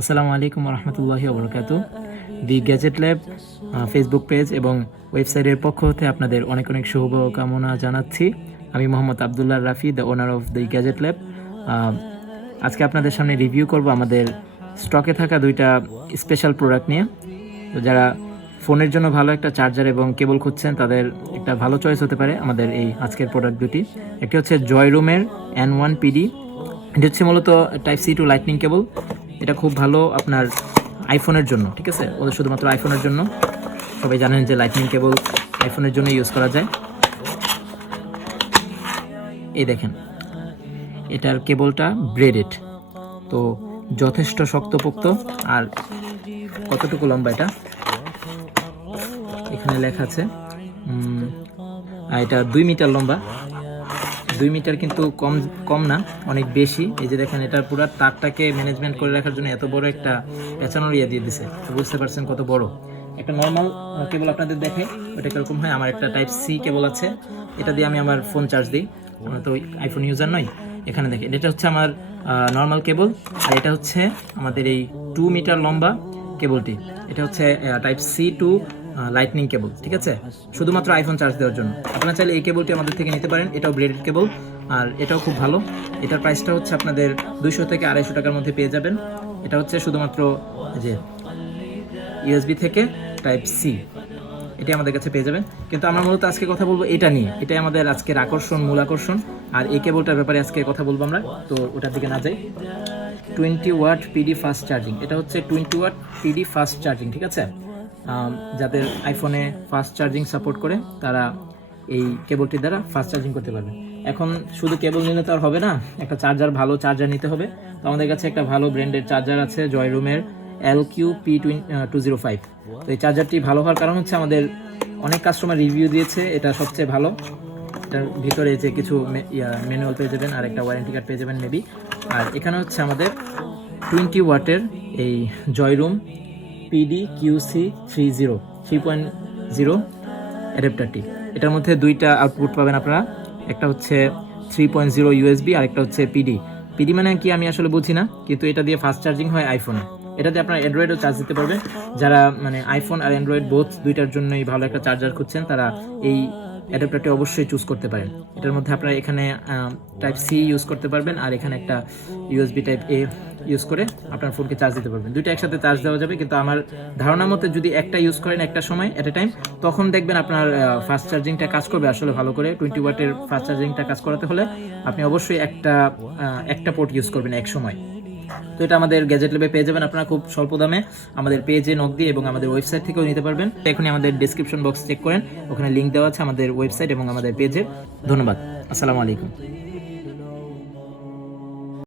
আসসালামু আলাইকুম রহমতুল্লাহি ওবরাকাতু। দি গ্যাজেট ল্যাব ফেসবুক পেজ এবং ওয়েবসাইটের পক্ষ হতে আপনাদের অনেক অনেক শুভকামনা জানাচ্ছি। আমি Mohammad Abdullah Rafi, the owner of the gadget lab. আজকে আপনাদের সামনে রিভিউ করব আমাদের স্টকে থাকা দুইটা স্পেশাল প্রোডাক্ট নিয়ে। তো যারা ফোনের জন্য ভালো একটা চার্জার এবং কেবল খুঁজছেন তাদের একটা ভালো চয়েস হতে পারে আমাদের এই আজকের প্রোডাক্ট দুটি। একটি হচ্ছে জয়রুমের N1-PD। এটি হচ্ছে মূলত টাইপ সি টু লাইটনিং কেবল। এটা খুব ভালো আপনার আইফোনের জন্য, ঠিক আছে? ওদের শুধুমাত্র আইফোনের জন্য। সবাই জানেন যে লাইটনিং কেবল আইফোনের জন্য ইউজ করা যায়। এই দেখেন, এটার কেবলটা ব্রেডেড, তো যথেষ্ট শক্তপোক্ত। আর কতটুকু লম্বা এটা এখানে লেখা আছে, এটা 2 মিটার লম্বা। 2 মিটার কিন্তু কম কম না, অনেক বেশি। এই যে দেখেন, এটার পুরো তারটাকে ম্যানেজমেন্ট করে রাখার জন্য এত বড় একটা পেঁচানোর ইয়ে দিয়ে দিছে। বুঝতে পারছেন কত বড়। একটা নর্মাল কেবল আপনাদের দেখে ওটা কীরকম হয়। আমার একটা টাইপ সি কেবল আছে, এটা দিয়ে আমি আমার ফোন চার্জ দিই। আমরা তো আইফোন ইউজার নই। এখানে দেখেন, এটা হচ্ছে আমার নর্মাল কেবল, আর এটা হচ্ছে আমাদের এই 2 মিটার লম্বা কেবলটি। এটা হচ্ছে টাইপ সি টু লাইটনিং কেবল, ঠিক আছে? শুধুমাত্র আইফোন চার্জ দেওয়ার জন্য। আপনারা চাইলে এই কেবলটি আমাদের থেকে নিতে পারেন। এটাও ব্রেডেড কেবল, আর এটাও খুব ভালো। এটার প্রাইসটা হচ্ছে আপনাদের 200 থেকে 250 টাকার মধ্যে পেয়ে যাবেন। এটা হচ্ছে শুধুমাত্র যে ইউএসবি থেকে টাইপ সি, এটি আমাদের কাছে পেয়ে যাবেন। কিন্তু আমরা মূলত আজকে কথা বলবো এটা নিয়ে। এটাই আমাদের আজকের আকর্ষণ, মূল আকর্ষণ। আর এই কেবলটার ব্যাপারে আজকে কথা বলবো আমরা। তো ওটার দিকে না যাই। 20 ওয়াট পিডি ফাস্ট চার্জিং। এটা হচ্ছে 20 ওয়াট পিডি ফাস্ট চার্জিং, ঠিক আছে? যাদের আইফোনে ফাস্ট চার্জিং সাপোর্ট করে তারা এই কেবলটির দ্বারা ফাস্ট চার্জিং করতে পারবে। এখন শুধু কেবল নিলে তো আর হবে না, একটা চার্জার, ভালো চার্জার নিতে হবে। তো আমাদের কাছে একটা ভালো ব্র্যান্ডের চার্জার আছে, জয়রুমের L-QP205। তো এই চার্জারটি ভালো হওয়ার কারণ হচ্ছে আমাদের অনেক কাস্টমার রিভিউ দিয়েছে এটা সবচেয়ে ভালো। এটার ভিতরে যে কিছু ম্যানুয়াল পেয়ে যাবেন আর একটা ওয়ারেন্টি কার্ড পেয়ে যাবেন মেবি। আর এখানে হচ্ছে আমাদের 20 ওয়াটের এই জয়রুম PD QC30 3.0 অ্যাডাপ্টারটি। এটার মধ্যে দুইটা আউটপুট পাবেন আপনারা। একটা হচ্ছে 3.0 ইউএসবি আর একটা হচ্ছে পিডি মানে কি আমি আসলে বুঝি না, কিন্তু এটা দিয়ে ফাস্ট চার্জিং হয় আইফোনে। এটা দিয়ে আপনারা অ্যান্ড্রয়েডও চার্জ দিতে পারবেন। যারা মানে আইফোন আর অ্যান্ড্রয়েড বোথ দুইটার জন্যই ভালো একটা চার্জার খুঁজছেন তারা এই অ্যাডাপ্টারটি অবশ্যই চুজ করতে পারেন। এটার মধ্যে আপনারা এখানে টাইপ সি ইউজ করতে পারবেন, আর এখানে একটা ইউএসবি টাইপ এ ইউজ করে আপনার ফোনকে চার্জ দিতে পারবেন। দুইটা একসাথে চার্জ দেওয়া যাবে, কিন্তু আমার ধারণা মতে যদি একটা ইউজ করেন একটা সময় এট এ টাইম, তখন দেখবেন আপনার ফাস্ট চার্জিংটা কাজ করবে আসলে ভালো করে। 20 ওয়াটের ফাস্ট চার্জিংটা কাজ করাতে হলে আপনি অবশ্যই একটা পোর্ট ইউজ করবেন এক সময়। তো এটা আমাদের গ্যাজেট ল্যাবে পেয়ে যাবেন আপনারা খুব স্বল্প দামে। আমাদের পেজে নক দিয়ে এবং আমাদের ওয়েবসাইট থেকেও নিতে পারবেন। এখনই আমাদের ডেসক্রিপশন বক্স চেক করেন, ওখানে লিঙ্ক দেওয়া আছে আমাদের ওয়েবসাইট এবং আমাদের পেজের। ধন্যবাদ। আসসালামু আলাইকুম।